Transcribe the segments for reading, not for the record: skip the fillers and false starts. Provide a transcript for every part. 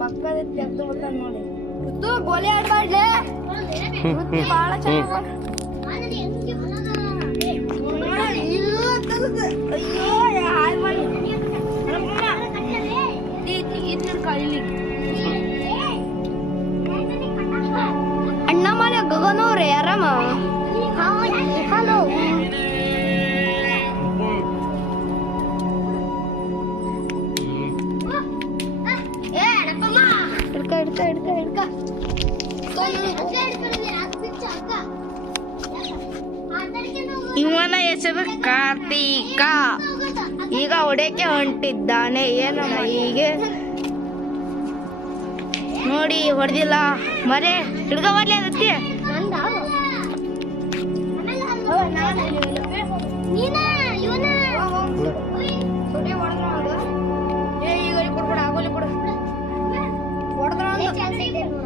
ಪಕ್ಕದ ನೋಡಿ ಗೋಲಿ ಆಡ್ಬಾರ್ಲೆ ಬಹಳ ಚೆನ್ನಾಗಿ ಅಣ್ಣ ಮನೆ ಗಗನವ್ರೆ ಆರಾಮ ಹಲೋ ಇವನ ಹೆಸರು ಕಾರ್ತಿಕ. ಈಗ ಹೊಡೆಯಕ್ಕೆ ಹೊಂಟಿದ್ದಾನೆ. ಏನಮ್ಮ ಹೀಗೆ ನೋಡಿ ಹೊಡೆದಿಲ್ಲ ಮರೆ ಹಿಡ್ಕ ಬರ್ಲಿ ಅದಕ್ಕೆ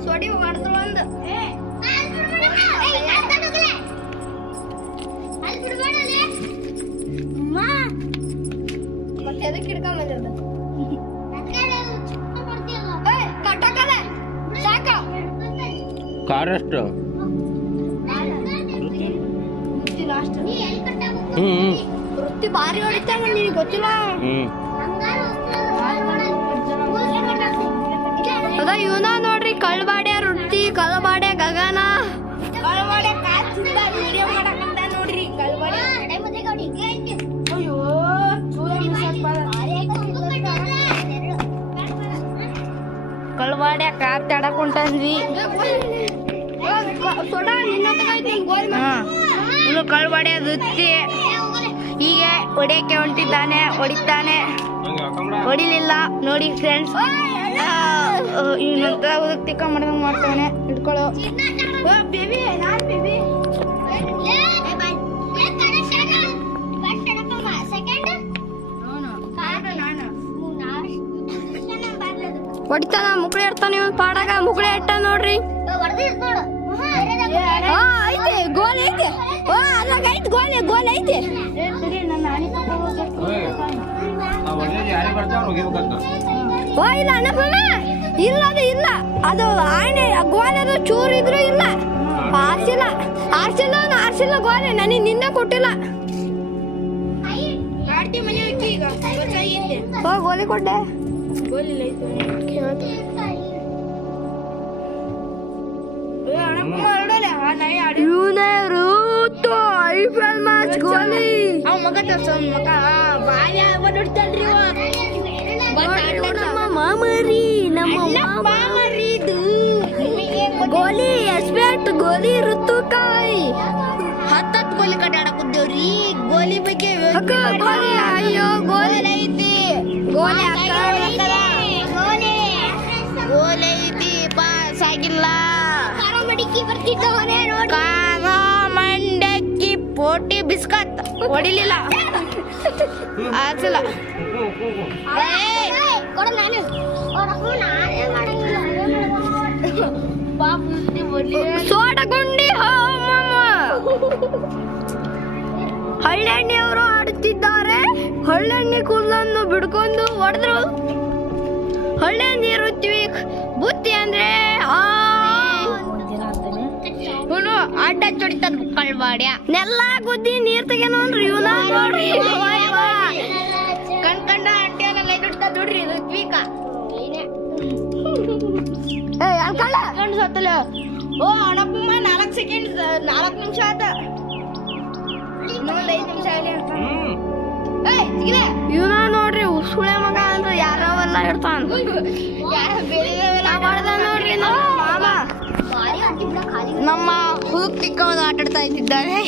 ಸೊಡಿ ಹೊಡೆದ ಒಂದು ಮತ್ತೆ ಎದಕ್ಕೆ ಹಿಡ್ಕೊಂಬಂದಿರ್ದ ಕಟ್ಟಕಲೆ ಸಾಕ ಕಾರಷ್ಟು ವೃತ್ತಿ ಭಾರಿ ಹೊಡಿತಾನೆ ನಿನಗೆ ಗೊತ್ತಿಲ್ಲ. ಅದ ಇವನ ನೋಡ್ರಿ ಕಳ್ಬಾಡ್ಯ ವೃತ್ತಿ ಕಳ್ಬಾಡ್ಯ ಗಗನ ಕಳ್ಬಾಡ್ಯ ವಿಡಿಯೋ ಮಾಡಕಂತ ನೋಡ್ರಿ ಅಯ್ಯೋ ಕಳ್ಬಾಡ್ಯ ಕಾತಾಡಕ್ ಹೊಂಟಂದ್ವಿ. ಇನ್ನು ಕಳ್ಬಾಡ್ಯ ವೃತ್ತಿ ಹೀಗೆ ಹೊಡೆಯಕ್ಕೆ ಹೊಂಟಿದ್ದಾನೆ. ಹೊಡಿತಾನೆ ಹೊಡಿಲಿಲ್ಲ ನೋಡಿ ಫ್ರೆಂಡ್ಸ್. ಇವನಂತ ತಿಕ್ಕ ಮಾಡ್ದಂಗ್ ಮಾಡ್ತಾನೆ. ಹಿಡ್ಕೊಳ್ಳೋ ಹೊಡಿತಾನ ಮುಕ್ಳೆ ಇಡ್ತಾನೆ. ಇವನ್ ಪಾಡಾಗ ಮುಕ್ಳೆ ಇಟ್ಟ ನೋಡ್ರಿ. ಐತೆ ಗೋಲ್ ಐತೆ. ಅದ್ರಾಗ ಐತೆ ಗೋಲ್ ಗೋಲ್ ಐತೆ. ಇಲ್ಲ ಅಣ್ಣಪ್ಪನ ಇಲ್ಲ ಅದು ಇಲ್ಲ ಅದು ಆಣೆ ಗೋಲ್ ಅದು ಚೂರು ಇದ್ರು ಇಲ್ಲ. ಆರ್ಸಿಲ್ಲ ಆರ್ಸಿಲ್ಲ ಆರ್ಸಿಲ್ಲ ಗೋಲೆ ನನಗೆ ನಿನ್ನೆ ಕೊಟ್ಟಿಲ್ಲ. ಗೋಲಿ ಕೊಟ್ಟೆ ಮಾಮರಿ ನಮ್ಮ ಗೋಲಿ ಎಸ್ಪೆಟ್ ಗೋಲಿ ಋತುಕಾಯಿ 10 ಗೋಲಿ ಕಟ್ಟಾಡಕುದ್ದೇವ್ರಿ. ಗೋಲಿ ಬಗ್ಗೆ ಅಯ್ಯೋ ಗೋಲಿ ಐತಿ ಗೋಲಿ ಗೋಲಿ ಐತಿ ಪಾಸ್ ಆಗಿಲ್ಲ. ಖಾರ ಮಂಡಕ್ಕಿ ಪೋಟಿ ಬಿಸ್ಕತ್ ಹೊಡಿಲಿಲ್ಲ ಆಚಲ ಸೋಡಗುಂಡಿ ಹಳ್ಳೆಣ್ಣೆಯವರು ಆಡುತ್ತಿದ್ದಾರೆ. ಹಳ್ಳೆಣ್ಣೆ ಕೂದಲನ್ನು ಬಿಡ್ಕೊಂಡು ಹೊಡೆದ್ರು. ಹಳ್ಳೆ ನೀರುತ್ತೀವಿ ಬುತ್ತಿ ಅಂದ್ರೆ ಇವನು ಅಡ್ಡ ಚೊಡಿತಾನ ಕಳ್ಬಾಡ್ಯ ನೆಲ್ಲ ಗುದ್ದಿ ನೀರ್ ತೆಗೆನ ನೋಡ್ರಿ. ಇವನ ನೋಡ್ರಿ ಕಣ್ಕಂಡ ಅಂಟಿಯನ್ನೆಲ್ಲ ಇಡ್ತಾ ನೋಡ್ರಿ. ಋತ್ವಿಕ ಕಣ್ಣು ಸತ್ತಲ್ಲ. ಓ ಅಣ್ಣಪ್ಪಮ್ಮ 4 ಸೆಕೆಂಡ್ 4 ನಿಮಿಷ ಆತ. ಇನ್ನೊಂದು 5 ನಿಮಿಷ ಇವನ ನೋಡ್ರಿ ಉಸುಳೆ ಮಗ ಅಂದ್ರೆ ಯಾರವೆಲ್ಲ ಇಡ್ತಾನ. ನೋಡ್ರಿ ಮಾಮ ನಮ್ಮ ಹುಡುಕ್ ಚಿಕ್ಕವನು ಆಟಾಡ್ತಾ ಇದ್ದಾರೆ.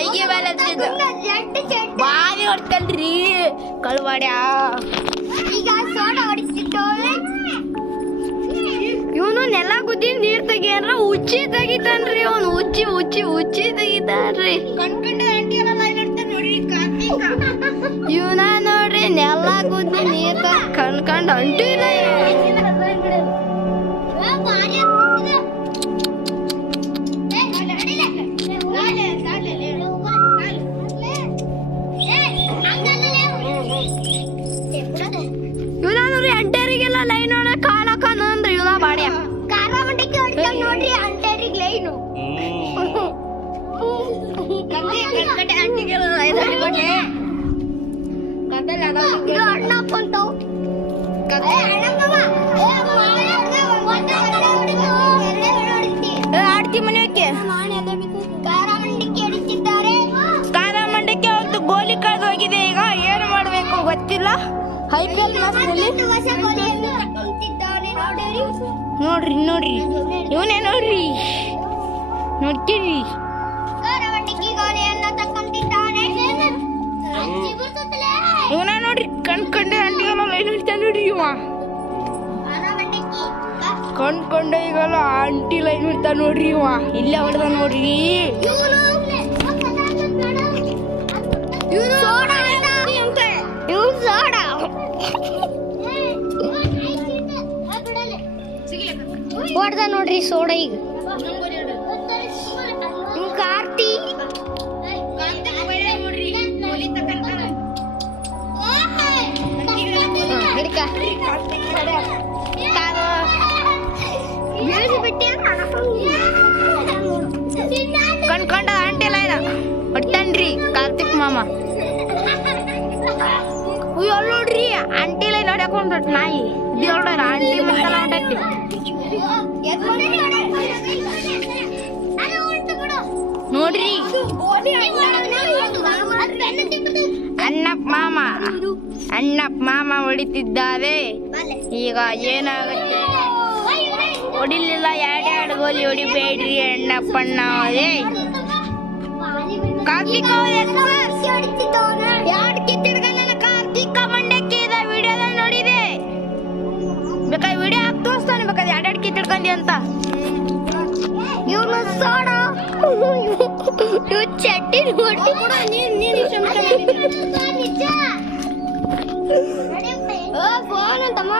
ಐಗೆ ಮೇಲೆ ಬಾರಿ ಹೊಡ್ತಲ್ರಿ ಕಳ್ವಾಡ್ಯ. ಇವನು ನೆಲ ಗುದ್ದಿ ನೀರ್ ತೆಗಿಯಂದ್ರ ಉಚ್ಚಿ ತೆಗಿತಾನ್ರಿ. ಅವನು ಹುಚ್ಚಿ ತೆಗಿತಾರ್ರಿ. ಇವನ ನೋಡ್ರಿ ನೆಲ ಗುದ್ದಿ ನೀರ್ ಕಣ್ಕಂಡ್ ಅಂಟು ಇಲ್ಲ. ಇವನ ನೋಡ್ರಿ ಅಂಟರಿಗೆಲ್ಲ ಲೈನ್ ಒಳಗ ಕಾಲ್ ಹಾಕೊಂಡ್ರಿ ಇವನ ಬಾಡ್ಯ ನೋಡ್ರಿ ಅಂಟರಿಗೆ ಲೈನು ಆಡ್ತಿ ಮನೆಯಕ್ಕೆ ಕಾರಮಂಡಕ್ಕೆ ಒಂದು ಗೋಲಿ ಕಳೆದು ಹೋಗಿದೆ. ಈಗ ಏನು ಮಾಡಬೇಕು ಗೊತ್ತಿಲ್ಲ. IPL ನೋಡ್ರಿ ಇವನೇ ನೋಡ್ರಿ ನೋಡ್ತೀರಿ. ಇವನ ನೋಡ್ರಿ ಕಣ್ಕಂಡೆ ಅಂಟಿಗೆಲ್ಲ ಲೈನ್ ಹಿಡ್ತಾನೆ ನೋಡ್ರಿ. ಇವ ಕಣ್ಕೊಂಡೆ ಈಗಲ್ಲ ಆಂಟಿ ಲೈನ್ ಹಿಡ್ತಾನೆ ನೋಡ್ರಿ. ಇವ ಇಲ್ಲೇ ಹೊಡೆದ ನೋಡ್ರಿ. ಹೊಡ್ದ ನೋಡ್ರಿ ಸೋಡ. ಈಗ ಕಾರ್ತಿ ಕಣ್ಕೊಂಡ ಆಂಟಿ ಲೈನ ಹೊಟ್ಟನ್ರಿ ಕಾರ್ತಿಕ್ ಮಾಮ. ಎಲ್ಲ ನೋಡ್ರಿ ಆಂಟಿ ಲೈನ್ ಹೊಡ್ಯಾಕೊಂಡ್ ನಾಯಿ ದೇವ್ರ ಆಂಟಿ ಮಂತಲ್ಲ ಹೊಂಟೈತಿ. ನೋಡ್ರಿ ಅಣ್ಣಪ್ಪ ಮಾಮ ಹೊಡಿತಿದ್ದಾರೆ. ಈಗ ಏನಾಗುತ್ತೆ ಹೊಡಿಲಿಲ್ಲ. ಎರಡು ಗೋಲಿ ಹೊಡಿಬೇಡ್ರಿ ಅಣ್ಣಪ್ಪಣ್ಣ ಅವರೇ. ಕಾರ್ತಿಕ್ ಕಾರ್ತಿಕ್ ಮಂಡಕ್ಕಿ ಇದೆ ವಿಡಿಯೋದಲ್ಲಿ ನೋಡಿದೆ. ಬೇಕಾದ್ರೆ ವಿಡಿಯೋ ಹಾಕಿ ತೋರಿಸ್ತಾನೆ ಬೇಕಾದ್ರೆ ಎರಡು ಕಿತ್ತಿಡ್ಕೊಂಡಿ ಅಂತ. ಇವ್ರು ಸೋಡ ಇವ್ ಚಟ್ಟಿ ನೋಡಿ ಫೋನ್ ಅಂತಮ್ಮ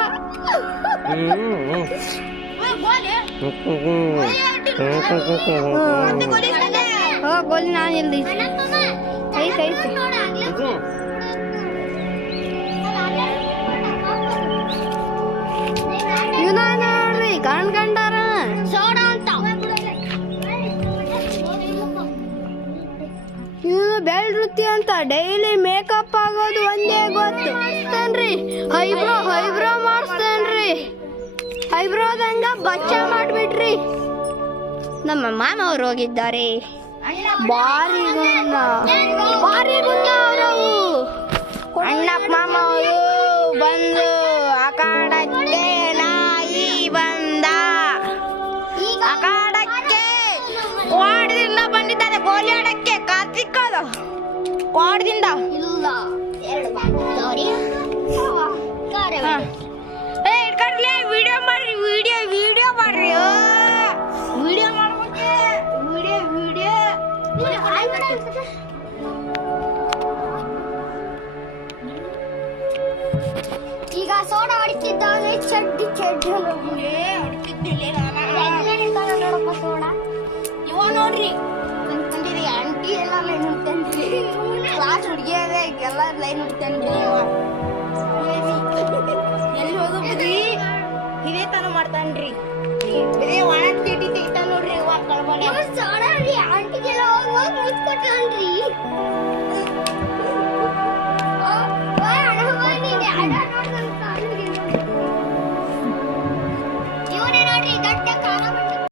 ಗೋಲಿ ನಾನು ಇಲ್ದಿ ಐತೆ ಇವನ ನೋಡ್ರಿ ಕಣ್ಕಂಡಾರ ಸೋಡ ಅಂತ. ಇವನು ಬೆಳ್ ವೃತ್ತಿ ಅಂತ ಡೈಲಿ ಮೇಕಪ್ ಆಗೋದು ಒಂದೇ ಗೊತ್ತು. ಐಬ್ರೋ ಮಾಡಿಸ್ತೇನ್ರಿ. ಐಬ್ರೋದಂಗ ಬಚ್ಚ ಮಾಡ್ಬಿಟ್ರಿ. ನಮ್ಮ ಮಾಮ ಅವ್ರು ಹೋಗಿದ್ದಾರೆ. ಬಾರಿ ಗುಣ ಅವರು ಅಣ್ಣಪ್ಪ ಮಾಮ ಅವರು ಬಂದು ಅಖಾಡಕ್ಕೆ ನಾಯಿ ಬಂದ. ಅಖಾಡಕ್ಕೆ ವಾರ್ಡ್ದಿಂದ ಬಂದಿದ್ದಾರೆ ಗೋಲಿ ಆಡಕ್ಕೆ. ಕಾರ್ತಿಕ್ ಅದು ವಾರ್ಡ್ದಿಂದ ವಿಡಿಯೋ ಮಾಡ್ರಿ. ವಿಡಿಯೋ ಮಾಡ್ರಿ. ವಿಡಿಯೋ ಮಾಡ್ಬೇಕು. ವಿಡಿಯೋ ಈಗ ಸೋಡಾ ಹೊಡಿತಿದ್ದಾನೆ. ಚಡ್ಡಿ ನೋಡಪ್ಪ ಸೋಡಾ. ಇವ ನೋಡ್ರಿ ಅನ್ಕೊಂಡಿರಿ ಆಂಟಿ ಎಲ್ಲ ಲೈನ್ ಹುಡ್ತೇನ್ರಿ. ಕ್ಲಾಸ್ ಹುಡುಗಿಯರೇ ಎಲ್ಲ ಲೈನ್ ಹುಡ್ತೇನ್ರಿ. ಎಲ್ಲಿ ಹೋದ್ರಿ ಇದೇ ತರ ಮಾಡ್ತಾನ್ರಿ. ಇದೇ ಒಣ ಚೀಟಿ ತೆಗಿತಾನ ನೋಡ್ರಿ. ಸೋಡಾಡ್ರಿ ಆಂಟಿಗೆಲ್ಲ ಹೋಗಿ ಮುಚ್ಕೊಟ್ಟಾನ್ರಿ.